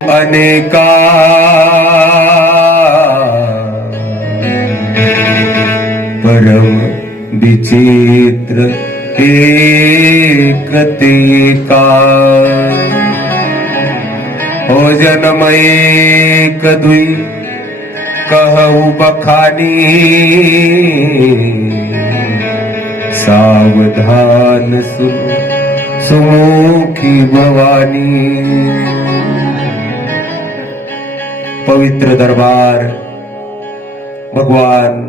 अनेका परम विचित्र एकतेका हो जन्म एक दुई कहू बखानी सावधान सुमुखी भवानी। पवित्र दरबार भगवान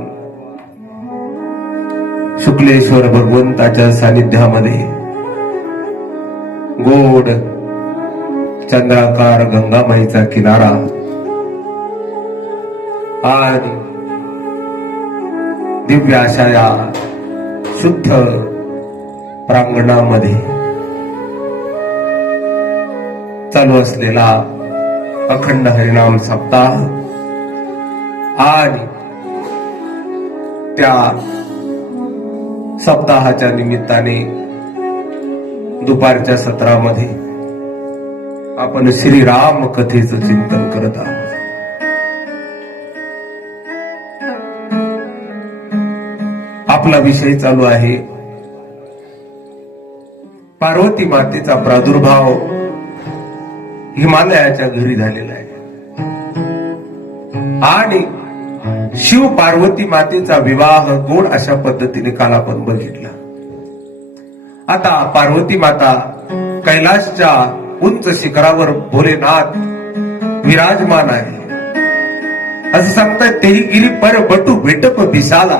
शुक्लेश्वर भगवंताच्या सानिध्यामध्ये गोड चंद्राकार गंगामाईचा किनारा आणि दिव्य अशा या शुद्ध प्रांगणामध्ये चालू असलेला अखंड हरिनाम सप्ताह आणि त्या सप्ताहाच्या निमित्ताने दुपारच्या सत्रामध्ये आपण श्रीराम कथेचं चिंतन करत आहोत। आपला विषय चालू आहे पार्वती मातेचा प्रादुर्भाव हिमालयाच्या घरी झालेला आहे आणि शिव पार्वती मातेचा विवाह गोड अशा पद्धतीने काल आपण बघितला। आता पार्वती माता कैलासच्या उंच शिखरावर भोलेनाथ विराजमान आहे असं सांगताय। तेही गिरी पर बटू भेटप विशाला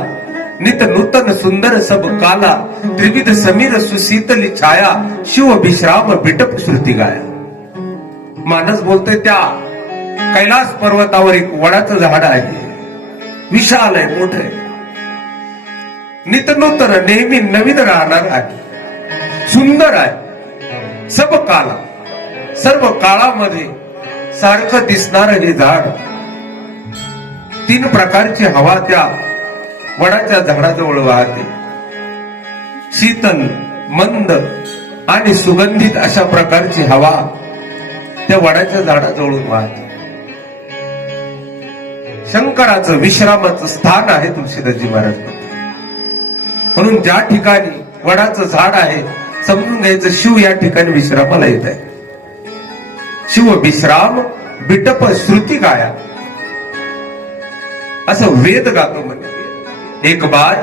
नित नूतन सुंदर सब काला त्रिविध समीर सुशीतली छाया शिव विश्राम बिटप श्रुती गाया। मानस बोलतोय त्या कैलास पर्वतावर एक वडाचं झाड आहे, विशाल आहे, मोठ आहे, नितनूतन नेहमी नवीन राहणार आहे, सुंदर आहे, सब काला सर्व काळामध्ये सारखं दिसणार हे झाड। 3 प्रकारची हवा त्या वडाच्या झाडाजवळ वाहते, शीतल, मंद आणि सुगंधित अशा प्रकारची हवा त्या वडाच्या झाडाजवळून वाहते। शंकराचं विश्रामाचं स्थान आहे तुळशीदासजी महाराज म्हणून ज्या ठिकाणी वडाचं झाड आहे समजून घ्यायचं शिव या ठिकाणी विश्रामाला येत आहे। शिव विश्राम बिटप श्रुती गाया असं वेद गातो म्हणजे। एक बार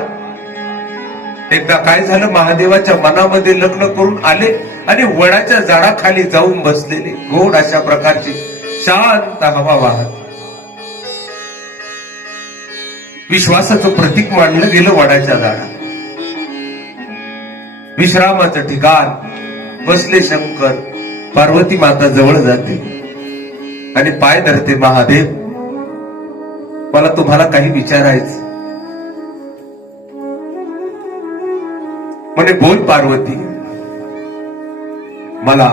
एकदा काय झालं, महादेवाच्या मनामध्ये लग्न करून आले आणि वडाच्या झाडाखाली जाऊन बसलेले, गोड अशा प्रकारची शांत हवा वाहत, विश्वासाचं प्रतीक मानलं गेलं वडाच्या झाडा। विश्रामाचं ठिकाण, बसले शंकर, पार्वती माता जवळ जाते आणि पाय धरते। महादेव, मला तुम्हाला काही विचारायचं म्हणे। बोल पार्वती, मला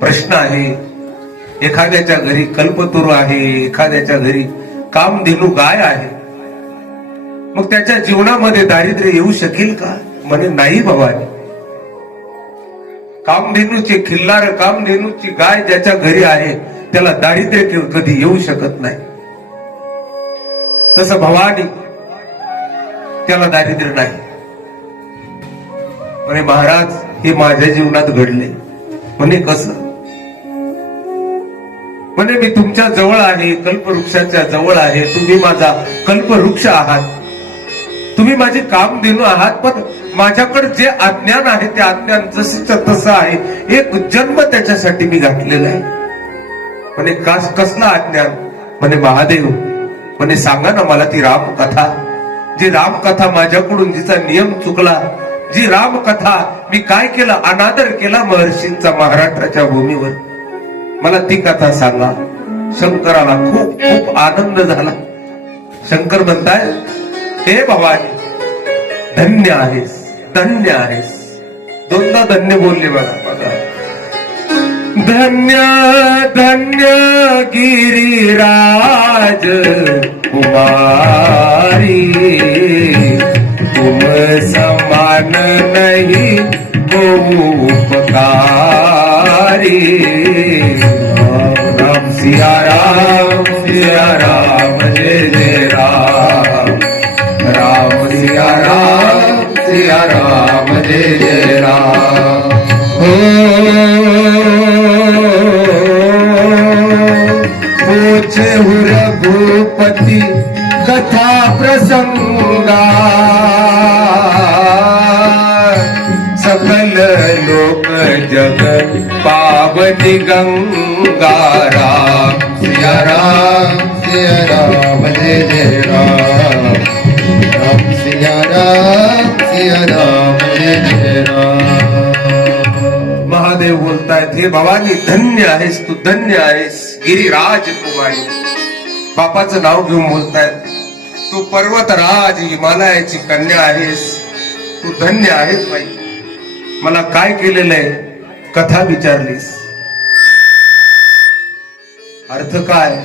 प्रश्न आहे। एखाद्याच्या घरी कल्पतरू आहे, एखाद्याच्या घरी कामधेनू गाय आहे, मग त्याच्या जीवनामध्ये दारिद्र्य येऊ शकेल का? म्हणे नाही भवानी, कामधेनूचे खिल्लार, कामधेनूची गाय ज्याच्या घरी आहे त्याला दारिद्र्य कधी येऊ शकत नाही। तसं भवानी त्याला दारिद्र्य नाही। म्हणे महाराज, हे माझ्या जीवनात घडले। म्हणे कसं? म्हणे मी तुमच्या जवळ आहे, कल्पवृक्षाच्या जवळ आहे, तुम्ही माझा कल्पवृक्ष आहात, तुम्ही माझे कामधेनू आहात, पण माझ्याकडे जे अज्ञान आहे ते अज्ञान जसंच तसं आहे, एक जन्म त्याच्यासाठी मी घातलेला आहे। म्हणे कसला अज्ञान? म्हणे महादेव, म्हणे सांगा ना मला ती रामकथा, जी रामकथा माझ्याकडून जिचा नियम चुकला, जी रामकथा मी काय केलं, अनादर केला महर्षींचा महाराष्ट्राच्या भूमीवर, मला ती कथा सांगा। शंकराला खूप खूप आनंद झाला। शंकर म्हणताय, हे भवानी, धन्य आहेस, धन्य आहेस। 2दा धन्य बोलले बघा। धन्य धन्य गिरिराज कुमारी, तुम समान नहीं को उपकारी। सिया राम जय जय राम राम सिया राम जय जय राम हो पूछे रघुपति कथा प्रसंगा सकल लोक जगत पावनी गंगा राम सिया राम जय जय राम राम सिया राम जय जय राम. महादेव बोलतायत हे भवानी धन्य आहेस तू धन्य आहेस गिरिराज कुमारी. बापाचं नाव घेऊन बोलतायत तू पर्वतराज हिमालयाची कन्या आहेस तू धन्य आहेस बाई. मला काय केलेलं आहे कथा विचारलीस अर्थ काय.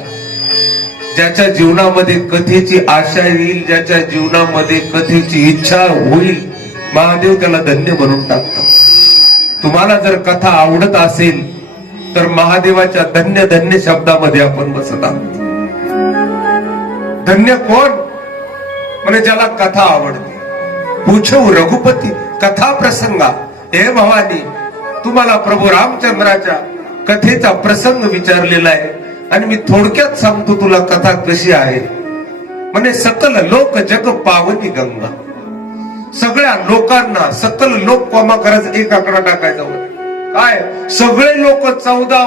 ज्याच्या जीवनामध्ये कथेची आशा येईल ज्याच्या जीवनामध्ये कथेची इच्छा होईल महादेव त्याला धन्य बनवून टाकतात. तुम्हाला जर कथा आवडत असेल तर महादेवाच्या धन्य धन्य शब्दामध्ये आपण बसत आहोत. धन्य कोण म्हणजे ज्याला कथा आवडते. पूछो रघुपती कथा प्रसंगा. हे भवानी तुम्हाला प्रभू रामचंद्राच्या कथेचा प्रसंग विचारलेला आहे आणि मी थोडक्यात सांगतो तुला कथा कशी आहे. म्हणजे सकल लोक जग पावनी गंगा. सगळ्या लोकांना सकल लोक कोमा करायचं एक आकडा टाकायचा काय सगळे लोक 14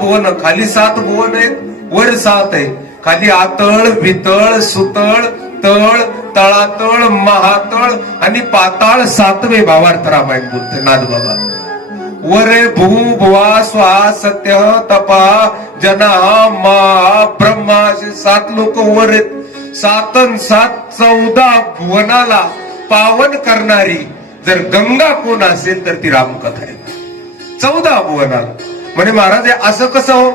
भुवन खाली 7 भुवन आहेत वर 7 आहे. खाली आतळ वितळ सुतळ तळ तळातळ महातळ आणि पाताळ 7वे भावार्थ रामायण बोलते नादबाबा. वरे भू भुवा स्वा सत्य तपा जना मा ब्रह्मा असे 7 लोक वर आहेत. 7 14 भुवनाला पावन करणारी जर गंगा कोण असेल तर ती रामकथा आहे. 14 भुवनाला म्हणजे महाराज असं कसं हो.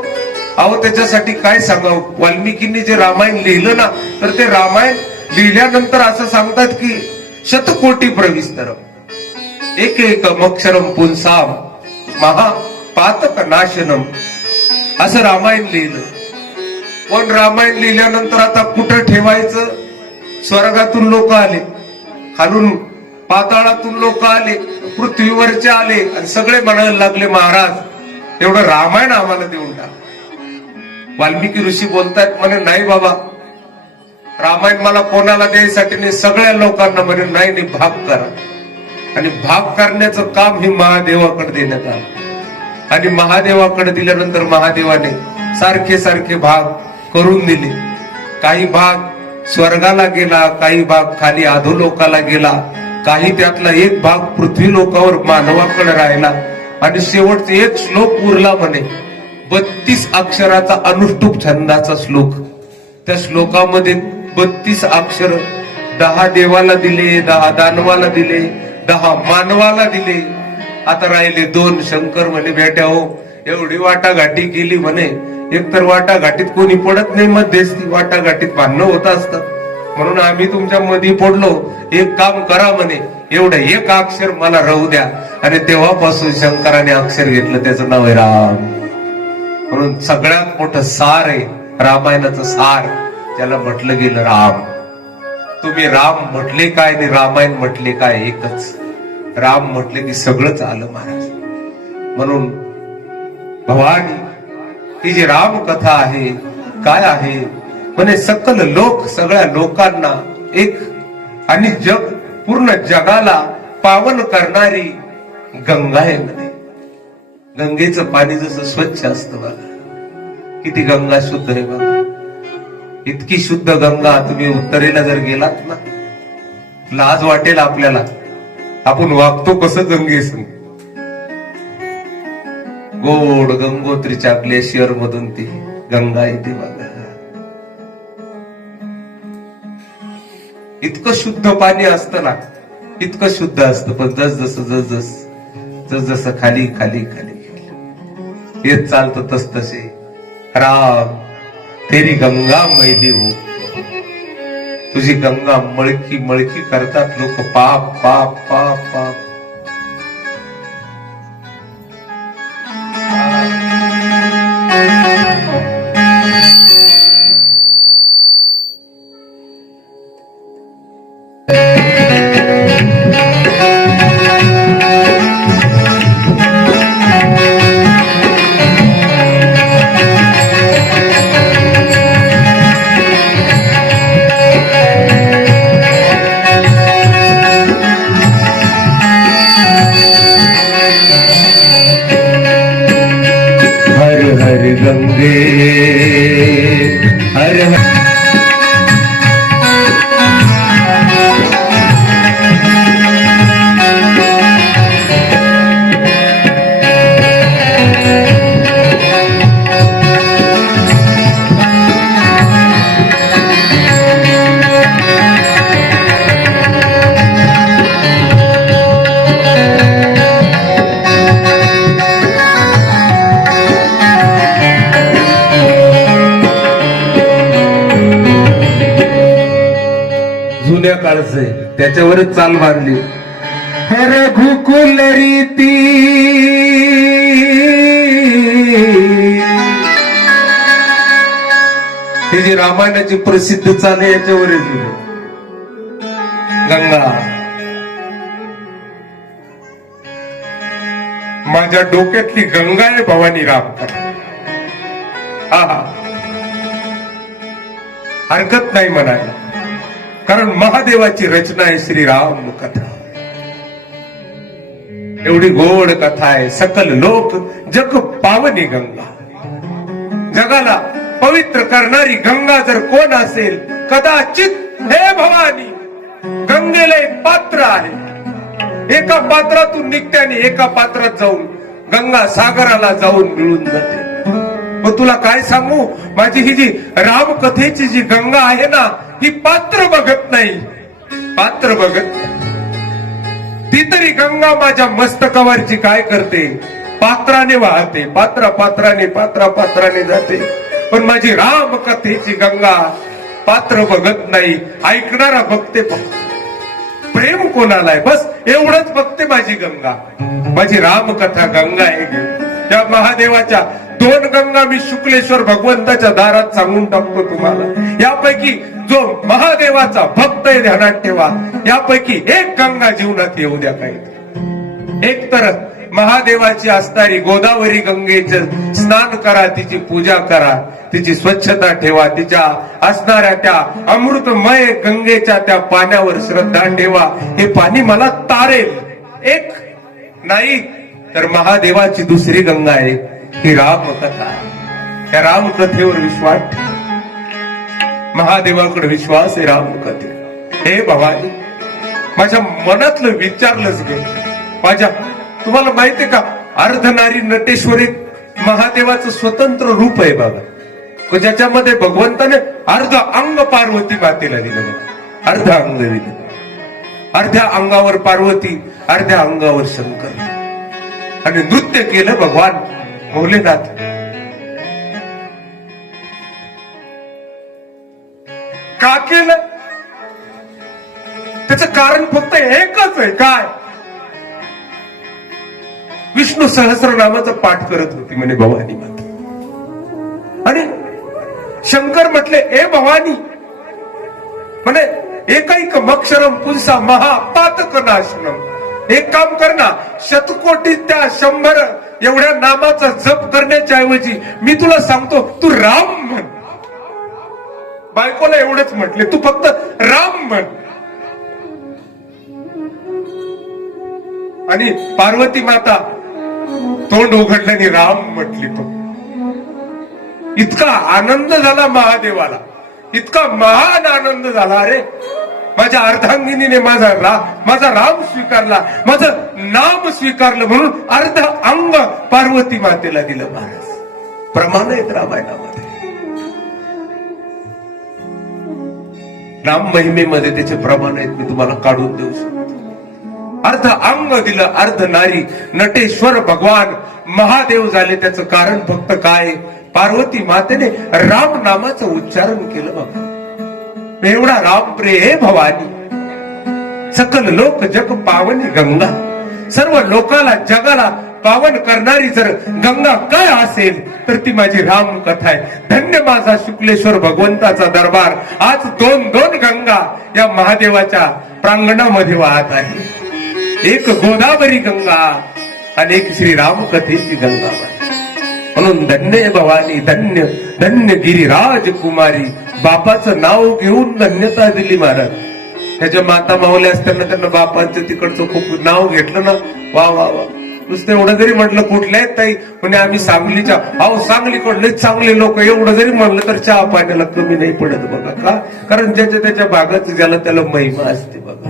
अहो त्याच्यासाठी काय सांगावं. वाल्मिकींनी जे रामायण लिहिलं ना तर ते रामायण लिहिल्यानंतर असं सांगतात की शतकोटी प्रविस्तर एक एक अक्षरम पुंसाम महापातक नाशनम असं रामायण लिहिलं. पण रामायण लिहिल्यानंतर आता कुठं ठेवायचं. स्वर्गातून लोक आले खालून पाताळातून लोक आले पृथ्वीवरचे आले आणि सगळे म्हणायला लागले महाराज एवढं रामायण आम्हाला देऊन टाक. वाल्मिकी ऋषी बोलतायत म्हणे नाही बाबा रामायण मला कोणाला द्यायसाठी नाही सगळ्या लोकांना म्हणे नाही भाग करा. आणि भाग करण्याचं काम हे महादेवाकडे देण्यात आलं. आणि महादेवाकडे दिल्यानंतर महादेवाने सारखे सारखे भाग करून दिले. काही भाग स्वर्गाला गेला काही भाग खाली अधोलोकाला गेला काही त्यातला एक भाग पृथ्वी लोकावर मानवाकडे राहिला. आणि शेवटचे एक श्लोक उरला म्हणे 32 अक्षराचा अनुष्टुप छंदाचा श्लोक. त्या श्लोकामध्ये 32 अक्षर 10 देवाला दिले 10 दानवाला दिले 10 मानवाला दिले. आता राहिले 2. शंकर म्हणे बेट्या हो एवढी वाटाघाटी केली म्हणे एकतर वाटाघाटीत कोणी पडत नाही मध्यस्थी वाटाघाटीत भांडणं होत असतात म्हणून आम्ही तुमच्या मध्ये पडलो. एक काम करा म्हणे एवढं एक अक्षर मला राहू द्या. आणि तेव्हापासून शंकराने अक्षर घेतलं त्याचं नाव आहे राम. म्हणून सगळ्यात मोठं सार आहे रामायणाचं सार त्याला म्हटलं गेलं राम. तुम्ही राम म्हटले काय आणि रामायण म्हटले काय एकच. राम म्हटले की सगळंच आलं महाराज. म्हणून भवानी ही जी राम कथा आहे काय आहे म्हणजे सकल लोक सगळ्या लोकांना एक आणि जग पूर्ण जगाला पावन करणारी गंगा आहे म्हणे. गंगेचं पाणी जसं स्वच्छ असतं बघा किती गंगा शुद्ध आहे बघा. इतकी शुद्ध गंगा तुम्ही उत्तरेला जर गेलात ना लाज वाटेल आपल्याला. आपण वागतो कसं गंगेस. गोड गंगोत्रीच्या ग्लेशियर मधून ती गंगा येते बघा. इतकं शुद्ध पाणी असतं ना इतकं शुद्ध असतं. पण जस जसं खाली खाली खाली येत चालतं तस तसे राम तेरी गंगा मैली हो. तुझी गंगा मळकी मळकी करतात लोक. पाप पाप पाप पाप हर हर गंगे हर हर जुन्या काळचे त्याच्यावरच चाल मारली. रघुकुल रीती ही जी रामायणाची प्रसिद्ध चाल आहे याच्यावरच गंगा माझ्या डोक्यातली गंगा आहे भवानी राम. हा हरकत नाही म्हणायला, कारण महादेवाची रचना आहे श्रीराम कथा. एवढी गोड कथा आहे. सकल लोक जग पावनी गंगा, जगाला पवित्र करणारी गंगा जर कोण असेल कदाचित हे भवानी. गंगेला एक पात्र आहे, एका पात्रातून निघते आणि एका पात्रात जाऊन गंगा सागराला जाऊन मिळून जाते. मग तुला काय सांगू, माझी ही जी रामकथेची जी गंगा आहे ना, ही पात्र बघत नाही, पात्र बघत. ती तरी गंगा माझ्या मस्तकावरची काय करते, पात्राने वाहते, पात्राने जाते. पण माझी रामकथेची गंगा पात्र बघत नाही, ऐकणारा बघते. प्रेम कोणाला आहे बस एवढंच बघते माझी गंगा. माझी रामकथा गंगा आहे. त्या महादेवाच्या दोन गंगा मी शुक्लेश्वर भगवंताच्या दारात सांगून टाकतो तुम्हाला. यापैकी जो महादेवाचा भक्त आहे ध्यानात ठेवा, यापैकी एक गंगा जीवनात येऊ द्या. काही एक तर महादेवाची असणारी गोदावरी गंगेचं स्नान करा, तिची पूजा करा, तिची स्वच्छता ठेवा, तिच्या असणाऱ्या त्या अमृतमय गंगेच्या त्या पाण्यावर श्रद्धा ठेवा. हे पाणी मला तारेल. एक नाही तर महादेवाची दुसरी गंगा आहे ही रामकथा. या रामकथेवर विश्वास ठेवा. महादेवाकडे विश्वास आहे रामकथे. हे भवानी, माझ्या मनातलं विचारलंच गे. माझ्या तुम्हाला माहितीये का, अर्धनारी नटेश्वरी महादेवाचं स्वतंत्र रूप आहे बघा, ज्याच्यामध्ये भगवंताने अर्ध अंग पार्वती मातेला दिलं बघा. अर्ध अंग दिलं, अर्ध्या अंगावर पार्वती, अर्ध्या अंगावर शंकर, आणि नृत्य केलं भगवान भोलेनाथ. का केलं त्याचं कारण फक्त एकच आहे. काय? विष्णू सहस्रनामाचा पाठ करत होती म्हणे भवानी माता. आणि शंकर म्हटले ए भवानी, म्हणे एकैक मक्षरम पुंसा महापातक नाशनम. एक काम कर ना, शतकोटी त्या 100 एवढ्या नामाचा जप करण्याच्या ऐवजी मी तुला सांगतो तू राम म्हण. बायकोला एवढंच म्हटले, तू फक्त राम म्हण. आणि पार्वती माता तोंड उघडलं आणि राम म्हटली. तो इतका आनंद झाला महादेवाला, इतका महान आनंद झाला. अरे माझ्या अर्धांगिनीने माझा राम स्वीकारला, माझं नाम स्वीकारलं, म्हणून अर्ध अंग पार्वती मातेला दिलं. महाराज प्रमाण आहेत रामायणामध्ये, नाम महिमेमध्ये त्याचे प्रमाण आहेत. मी तुम्हाला काढून देऊ शकतो. अर्ध अंग दिलं, अर्ध नारी. नटेश्वर भगवान महादेव झाले. त्याचं कारण फक्त काय, पार्वती मातेने राम नामाचं उच्चारण केलं बघा. एवढा राम प्रिय भवानी. सकल लोक जग पावनी गंगा. सर्व लोकाला जगाला पावन करणारी जर गंगा काय असेल तर ती माझी राम कथा आहे. धन्य माझा शुक्लेश्वर भगवंताचा दरबार. आज दोन दोन गंगा या महादेवाच्या प्रांगणामध्ये वाहत आहे. एक गोदावरी गंगा आणि एक श्रीराम कथेची गंगा. म्हणून धन्य भवानी, धन्य धन्य गिरिराज कुमारी. बापाचं नाव घेऊन धन्यता दिली महाराज. त्याच्या माता मावल्या असताना त्यांना बापांचं तिकडचं खूप नाव घेतलं ना, वा वा वा. नुसतं एवढं जरी म्हटलं कुठल्या आहेत ताई, म्हणजे आम्ही सांगलीच्या, अहो सांगलीकडले चांगले लोक, एवढं जरी म्हणलं तर चहा पाण्याला कमी नाही पडत बघा. का? कारण ज्याच्या त्याच्या भागात ज्याला त्याला महिमा असते बघा.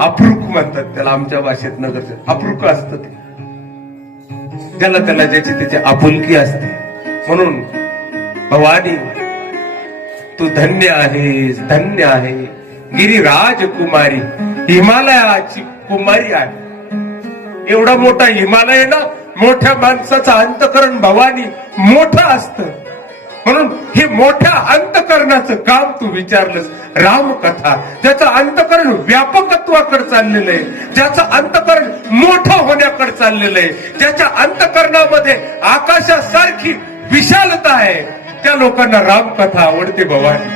अप्रूक म्हणतात त्याला आमच्या भाषेत, नगरचे अप्रूक असतं ते, ज्याला त्याला ज्याची त्याची आपुलकी असते. म्हणून भवानी तू धन्य आहेस, धन्य आहे. गिरिराज कुमारी, हिमालयाची कुमारी आहे. एवढा मोठा हिमालय ना, मोठ्या माणसाचं अंतकरण भवानी मोठं असतं. म्हणून हे मोठ्या अंतकरणाचं काम तू विचारलंस. रामकथा ज्याचं अंतकरण व्यापकत्वाकडे चाललेलं आहे, ज्याचं अंतकरण मोठं होण्याकडे चाललेलं आहे, ज्याच्या अंतकरणामध्ये आकाशासारखी विशालता आहे, त्या लोकांना रामकथा आवडते भवानी.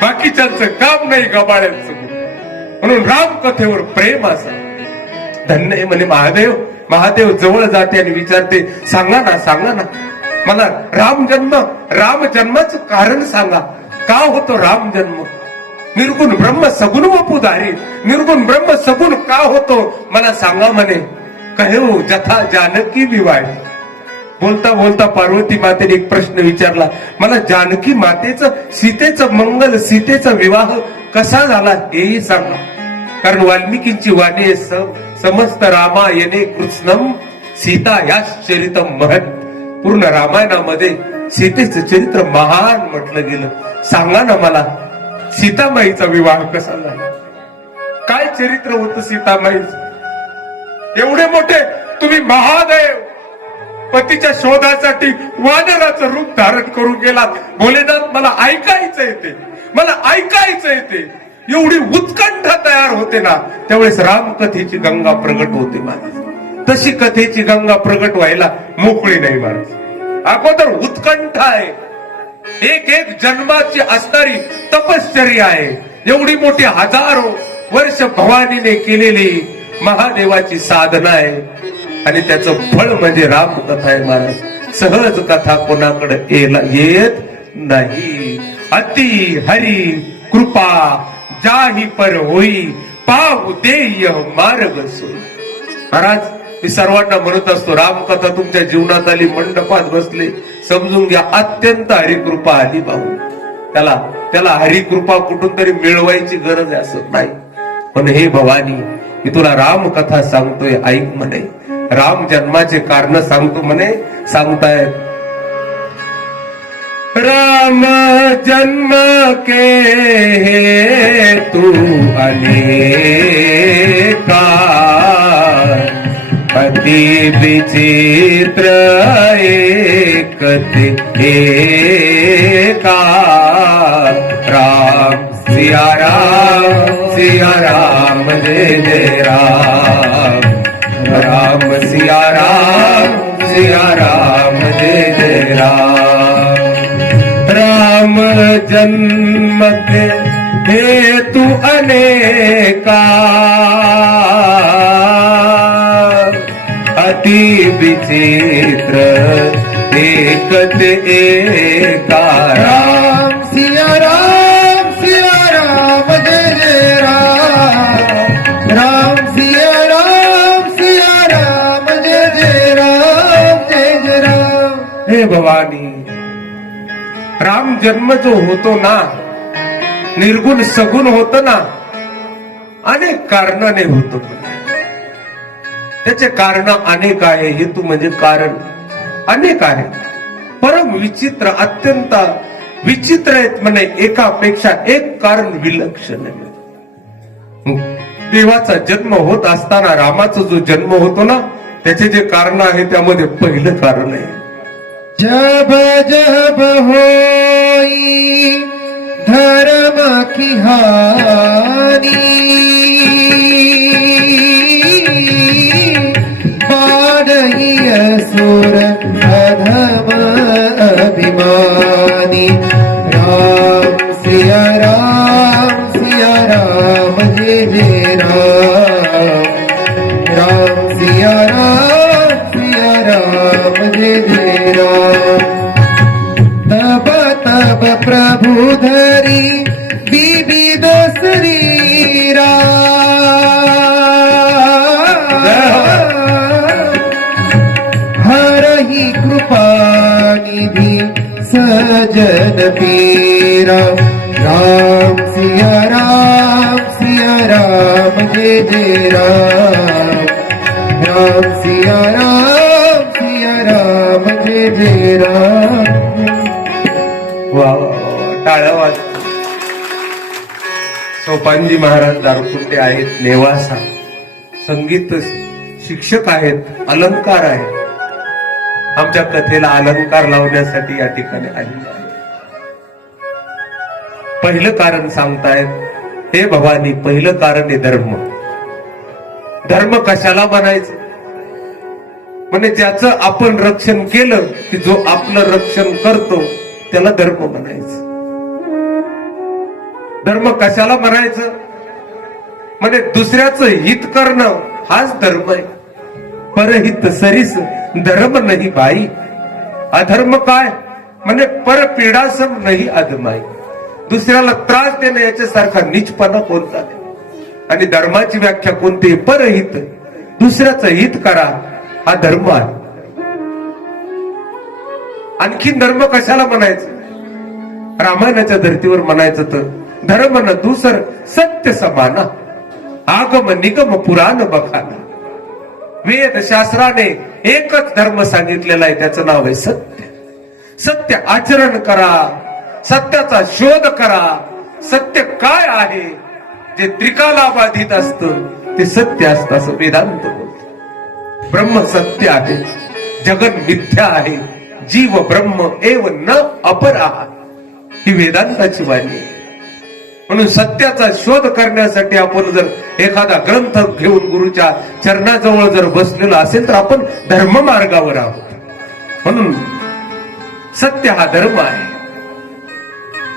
बाकीच्यांचं काम नाही गबाळ्यांचं. म्हणून रामकथेवर प्रेम असं. धन्य आहे म्हणे महादेव. महादेव जवळ जाते आणि विचारते, सांगा ना, सांगा ना मला राम जन्माचं कारण सांगा. का होतो राम जन्म? निर्गुण ब्रह्म सगुण वपुधारी, निर्गुण ब्रह्म सगुण का होतो मला सांगा म्हणे. कहेऊ जथा जानकी विवाह. बोलता बोलता पार्वती मातेने एक प्रश्न विचारला, मला जानकी मातेचं, सीतेचं मंगल, सीतेचा विवाह कसा झाला हेही सांगा. कारण वाल्मिकींची वाणी आहे, समस्त रामायणे कृष्णम सीता याच चरितम महत्. पूर्ण रामायणामध्ये सीतेचं चरित्र महान म्हटलं गेलं. सांगा ना मला सीतामाईचा विवाह कसा झाला, काय चरित्र होतं सीतामाईचं. एवढे मोठे तुम्ही महादेव पतीच्या शोधासाठी वानराचं रूप धारण करून गेलात. भोलेनाथ मला ऐकायचं येते, मला ऐकायचं येते. एवढी उत्कंठा तयार होते ना, त्यावेळेस रामकथेची गंगा प्रगट होते महाराज. तशी कथेची गंगा प्रगट व्हायला मोकळी नाही महाराज. अगोदर उत्कंठा आहे, एक एक जन्माची असणारी तपश्चर्या आहे. एवढी मोठी हजारो वर्ष भवानीने केलेली महादेवाची साधना आहे आणि त्याचं फळ म्हणजे रामकथा आहे महाराज. सहज कथा कोणाकडे येत नाही. अति हरी कृपा जाही पर होई, पाहू देय मार्ग सोई. महाराज मी सर्वांना म्हणत असतो, रामकथा तुमच्या जीवनात आली, मंडपात बसले, समजून घ्या अत्यंत हरिकृपा आली भाऊ. त्याला हरिकृपा कुठून तरी मिळवायची गरज आहे असं नाही. पण हे भवानी मी तुला रामकथा सांगतोय, ऐक म्हणे. राम जन्माचे कारण सांगतो म्हणे. सांगतायत राम जन्म के हेतु अनेका, अति विचित्र एकते एका. राम सिया राम जय जय राम. राम सिया राम जय जय राम. राम जन्म के हेतु अनेका, अति विचित्र एकते एका. राम सिया राम जय जय राम. राम सिया राम जय जय राम, जय जय राम. हे भवानी, राम जन्म जो होतो ना, निर्गुण सगुण होत ना, अनेक कारणाने होतो. त्याचे कारण अनेक आहे. हेतू म्हणजे कारण अनेक आहे. परम विचित्र, अत्यंत विचित्र आहेत म्हणे. एकापेक्षा एक कारण विलक्षण आहे. देवाचा जन्म होत असताना रामाचा जो जन्म होतो ना, त्याचे जे कारण आहे त्यामध्ये पहिलं कारण आहे, जब जब होई धर्म की हानि, असुर अधम अभिमानी राम सिया राम जय जय राम राम सिया राम जय जय राम तब तब प्रभु धरी विविध शरीरा हरहि कृपा निधि सजन पीरा राम सिया राम जय जय राम राम सिया राम जय जय राम वा वा वा, टाळ्या वाज. सोपानजी महाराज दारकुंडे आहेत, नेवासा संगीत शिक्षक आहेत, अलंकार आहेत. आमच्या कथेला अलंकार लावण्यासाठी या ठिकाणी आलेले आहेत. पहिलं कारण सांगतायत, हे भवानी, पहिलं कारण आहे धर्म. धर्म कशाला म्हणायचं? म्हणजे ज्याचं आपण रक्षण केलं की जो आपलं रक्षण करतो त्याला धर्म म्हणायचं. धर्म कशाला म्हणायचं? म्हणजे दुसऱ्याचं हित करणं हाच धर्म आहे. परहित सरीस धर्म नाही बाई. अधर्म काय? म्हणजे परपीडासम नाही अधमाई. दुसऱ्याला त्रास देणं याच्यासारखा नीचपणा कोणता नाही. आणि धर्माची व्याख्या कोणती? परहित, दुसऱ्याचं हित करा, हा धर्म आहे. आणखीन धर्म कशाला म्हणायचं? रामायणाच्या धर्तीवर म्हणायचं तर धर्म न दुसर सत्य समाना, आगम निगम पुराण बखाना. वेद शास्त्राने एकच धर्म सांगितलेला आहे, त्याचं नाव आहे सत्य. सत्य आचरण करा, सत्याचा शोध करा. सत्य काय आहे? जे त्रिकालाबाधित असतं ते सत्य असतं असं वेदांत बोलतो. ब्रह्म सत्य आहे, जगन मिथ्या आहे, जीव ब्रह्म एव न अपरा, ही वेदांताची वाणी आहे. म्हणून सत्याचा शोध करण्यासाठी आपण जर एखादा ग्रंथ घेऊन गुरुच्या चरणाजवळ जर बसलेलो असेल तर आपण धर्म मार्गावर आहोत. म्हणून सत्य हा धर्म आहे.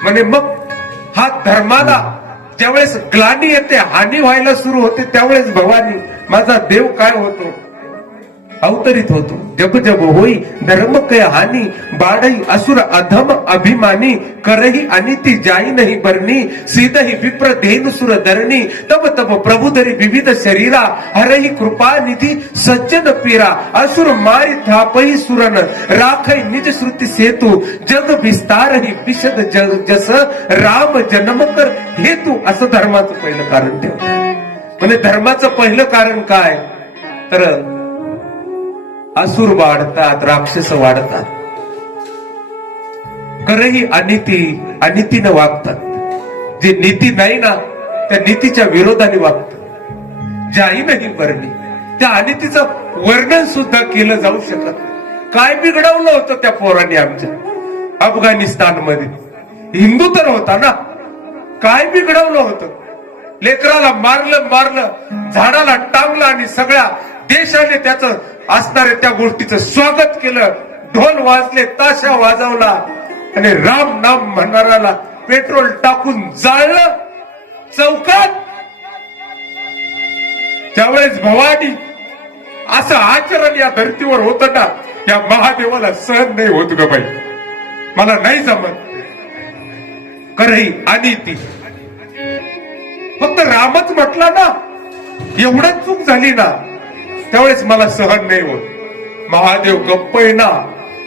म्हणजे मग हा धर्माला ज्यावेळेस ग्लानी येते, हानी व्हायला सुरू होते, त्यावेळेस भवानी, माझा देव काय होतो? अवतरित होतो. जब जब होई धर्म कय हानी, बाढ़ई असुर अधम अभिमानी, करही अनिति जाई नहीं बरनी, सीधहि विप्र धेनु सुर धरणी, तब तब प्रभु धरि विविध शरीरा, हरहि कृपा निधि सज्जन पीरा, असुर मारि थापहि सुरन, राखै निज श्रुति सेतु, जग विस्तारहि विशद जस, राम जन्म कर हेतू. असं धर्माचं पहिलं कारण ठेवलं. म्हणजे धर्माचं पहिलं कारण काय? तर असुर वाढतात, राक्षस वाढतात, करही अनिती, अनितीनं वागतात. जे नीती नाही ना त्या नीतीच्या विरोधाने वागतात. जाई नाही वर्णी, त्या अनितीचं वर्णन सुद्धा केलं जाऊ शकत. काय बिघडवलं होतं त्या पोरांनी आमच्या अफगाणिस्तानमध्ये? हिंदू तर होता ना, काय बिघडवलं होतं? लेकराला मारलं, झाडाला टांगलं आणि सगळ्या देशाने त्याचं असणाऱ्या त्या गोष्टीचं स्वागत केलं. ढोल वाजले, ताशा वाजवला आणि राम नाम म्हणणाऱ्याला पेट्रोल टाकून जाळलं चौकात. त्यावेळेस भवानी असं आचरण या धर्तीवर होतं ना, या महादेवाला सहन नाही होत ग बाई, मला नाही जमत. करही अनिती, फक्त रामच म्हटला ना, एवढंच चूक झाली ना, त्यावेळेस मला सहन नाही होत. महादेव गप्प आहे ना,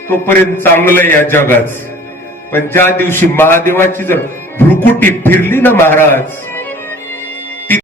तोपर्यंत चांगलं या जगाच. पण ज्या दिवशी महादेवाची जर भ्रुकुटी फिरली ना महाराज,